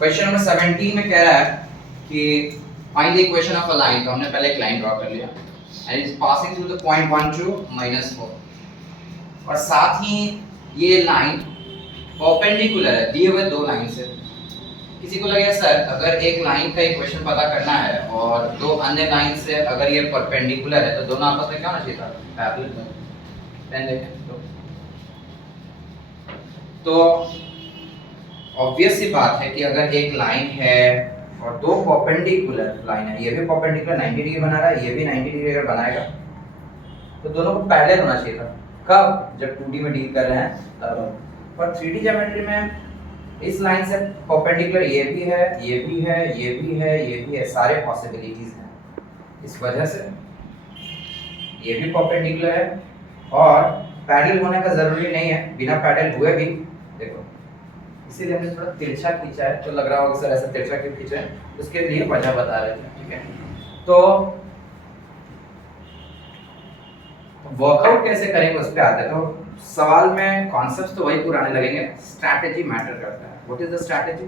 Question number 17 में कह रहा है कि find the equation of a line. तो हमने पहले एक लाइन ड्रॉ कर लिया and is passing through the point 1 2 -4 और साथ ही ये लाइन परपेंडिकुलर है दिए हुए दो लाइन से। किसी को लगे सर अगर एक लाइन का इक्वेशन पता करना है और दो अन्य लाइन से अगर ये परपेंडिकुलर है तो दोनों आपस में क्या होना चाहिए था? पैरेलल। पेन देखें तो ऑब्वियस सी बात है कि अगर एक लाइन है और दो परपेंडिकुलर लाइन है, ये भी परपेंडिकुलर 90 डिग्री बना रहा है, ये भी 90 डिग्री अगर बनाएगा तो दोनों को पैरेलल होना चाहिए था। कब? जब 2D में डील कर रहे हैं तब। और 3D ज्योमेट्री में इस लाइन से परपेंडिकुलर ये भी है, ये भी है, ये भी है, ये भी है, सारे पॉसिबिलिटीज हैं। इस वजह से ये भी परपेंडिकुलर है और पैरेलल होने का जरूरी नहीं है, बिना पैरेलल हुए भी देखो। इसीलिए हमने थोड़ा तिरछा खींचा है, तो लग रहा होगा सर ऐसा तिरछा क्यों खींचा है, उसके लिए वजह बता रहे थे। ठीक है, तो वर्कआउट कैसे करेंगे उस पे आते हैं। तो सवाल में कॉन्सेप्ट्स तो वही पुराने लगेंगे, स्ट्रैटेजी मैटर करता है। What is the strategy?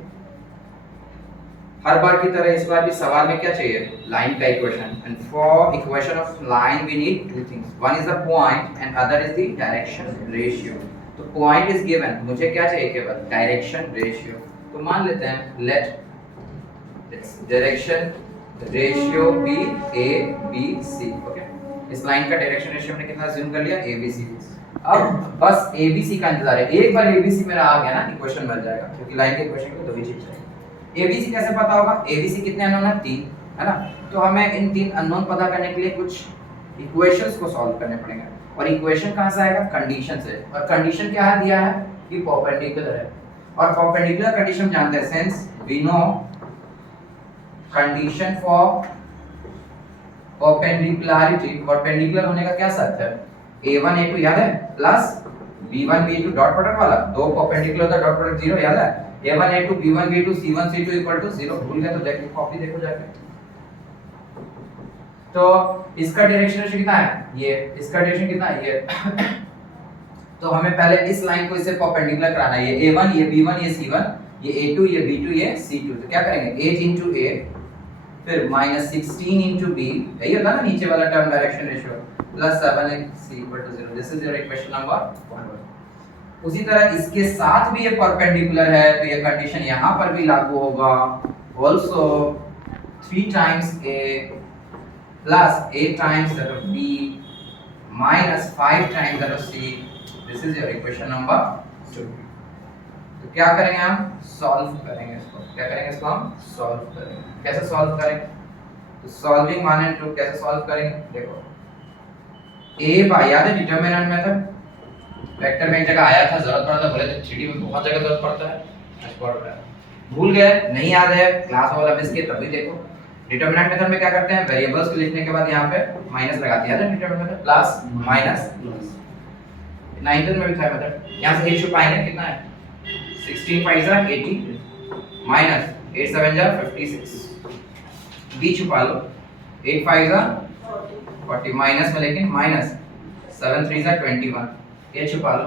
हर बार की तरह इस बार भी सवाल में क्या चाहिए? लाइन का equation. And for equation of line we need two things, one is the point and other is the direction ratio. तो पॉइंट इज गिवन, मुझे क्या चाहिए? केवल डायरेक्शन रेशियो। तो मान लेते हैं let direction ratio be A B C. Okay, इस लाइन का डायरेक्शन रेशियो हमने कितना अज्यूम कर लिया? A B C. अब बस ए बी सी का इंतजार है। एक बार ए बी सी मेरा आ गया ना, इक्वेशन मिल जाएगा, क्योंकि लाइन के इक्वेशन को दो ही चीज चाहिए। ए बी सी कैसे पता होगा? ए बी सी कितने अननोन है? 3, है ना। तो हमें इन 3 अननोन पता करने के लिए कुछ इक्वेशंस को सॉल्व करने पड़ेंगे। और इक्वेशन कहां से आएगा? कंडीशन से। और कंडीशन क्या है दिया है कि परपेंडिकुलर है, और परपेंडिकुलर कंडीशन जानते हैं, since we know condition for perpendicularity. Perpendicular होने का क्या शर्त है? a1 a2 याद है, plus b1 b2 dot product वाला, दो परपेंडिकुलर होता है डॉट प्रोडक्ट 0 याद है। a1 a2 b1 b2 c1 c2 0। भूल गए तो देखो, कॉपी देखो जाके। तो इसका डायरेक्शन रेशियो कितना है? ये। इसका डायरेक्शन कितना है? ये। तो हमें पहले इस लाइन को इससे परपेंडिकुलर कराना है। ये a1 ये b1 ये c1 ये a2 ये b2 ये c2। तो क्या करेंगे? 8 into a फिर -16 into b, यही होता है ना नीचे वाला term direction ratio, plus 7c = 0। This is your equation number 1। उसी तरह इसके साथ भी ये परपेंडिकुलर है, तो ये कंडीशन यहां पर भी लागू होगा। Also 3 times a plus 8 times that of b minus 5 times that of c. This is your equation number 2. तो क्या करेंगे हम? सॉल्व करेंगे इसको। क्या करेंगे इसको? हम सॉल्व करेंगे। कैसे सॉल्व करेंगे? तो सॉल्विंग 1 and 2 कैसे सॉल्व करेंगे? देखो, a बाय, याद है डिटरमिनेंट मेथड, वेक्टर में एक जगह आया था, जरूरत पड़ा था, बोले तो 3D में बहुत जगह जरूरत पड़ता है। भूल गए, नहीं याद है, क्लास वाला मिस किए, तभी देखो। डिटरमिनेंट मेथड में क्या करते हैं? वेरिएबल्स को लिखने के बाद यहाँ पे माइनस लगाते हैं, याद है determinant method, plus minus. 9th में भी था मेथड। यहाँ से a छुपाएंगे, कितना है? 16 5 जा 80 माइनस 8 7 जा 56। b छुपा लो, 8 5 जा 40 माइनस में, लेकिन माइनस 7 3 जा 21। ये छुपा लो,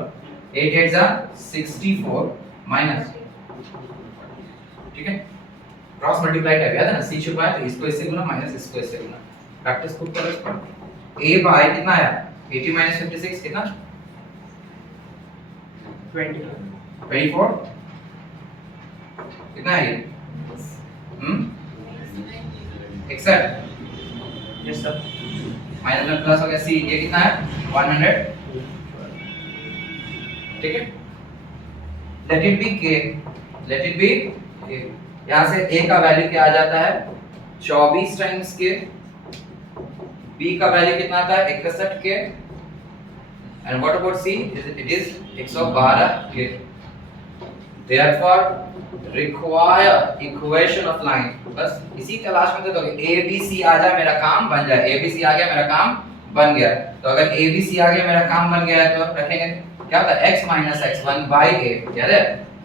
8 8 जा 64 माइनस। ठीक है, क्रॉस मल्टीप्लाई कर दिया था ना, c छुपा है तो इसको इससे गुना, माइनस इसको इससे गुना। प्रैक्टिस खूब करो इसको। a बाय कितना आया? 80 माइनस 56 कितना? 24 कितना है ये? एक्सेप्ट। Yes sir. माइनस में प्लस हो गया c, ये कितना है? 100। ठीक है, let it be k, let it be k। यहां से a का वैल्यू क्या आ जाता है? 24 टाइम्स k। b का वैल्यू कितना आता है? 61 k। And what about c? It is 112 k. Therefore require equation of line। बस इसी तलाश में तो a b c आ जाए, मेरा काम बन जाए। a b c आ गया, मेरा काम बन गया। तो अगर a b c आ गया, मेरा काम बन गया है, तो रखेंगे क्या होता है? x - x1 by a, याद है?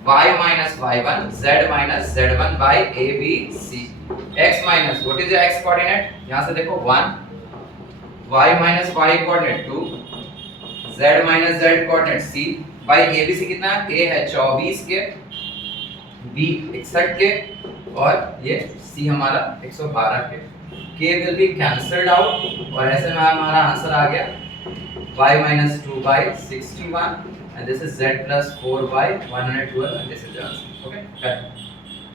y - y1 z - z1 by a b c। x minus, what is your x coordinate? यहां से देखो 1, y - y coordinate 2, z - z coordinate c by abc कितना है? a है 24 के, B 61 के और ये C हमारा 112 के। K will be cancelled out और ऐसे में हमारा आंसर आ गया y minus 2 by 61 and this is z plus 4 by 112 and this is the answer. Okay, correct.